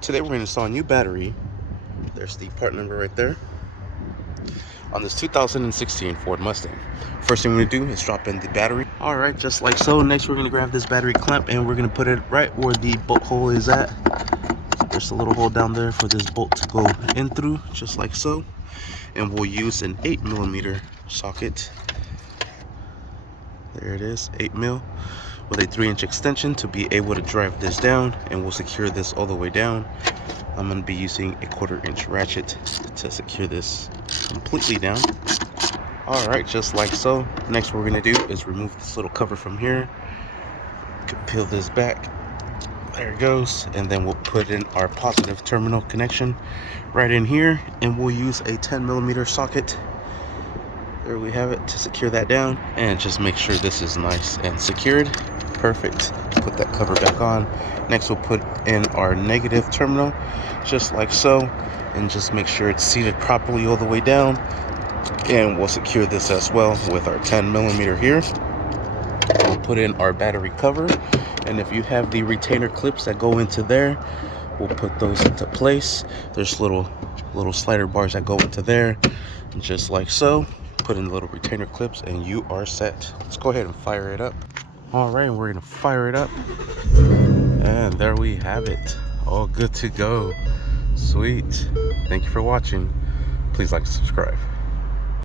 Today we're going to install a new battery. There's the part number right there. On this 2016 Ford Mustang. First thing we're going to do is drop in the battery. Alright, just like so. Next we're going to grab this battery clamp and we're going to put it right where the bolt hole is at. There's a little hole down there for this bolt to go in through, just like so. And we'll use an 8mm socket. There it is, 8mm with a 3-inch extension to be able to drive this down, and we'll secure this all the way down. I'm going to be using a 1/4-inch ratchet to secure this completely down. Alright, just like so. Next what we're going to do is remove this little cover from here. Peel this back. There it goes. And then we'll put in our positive terminal connection right in here, and we'll use a 10mm socket. There we have it, to secure that down, and just make sure this is nice and secured. Perfect. Put that cover back on. Next we'll put in our negative terminal, just like so, and just make sure it's seated properly all the way down. And we'll secure this as well with our 10mm here. We'll put in our battery cover, and if you have the retainer clips that go into there, we'll put those into place. There's little slider bars that go into there, just like so. Put in the little retainer clips and you are set. Let's go ahead and fire it up. All right, we're gonna fire it up, and there we have it, all good to go. Sweet. Thank you for watching. Please like and subscribe.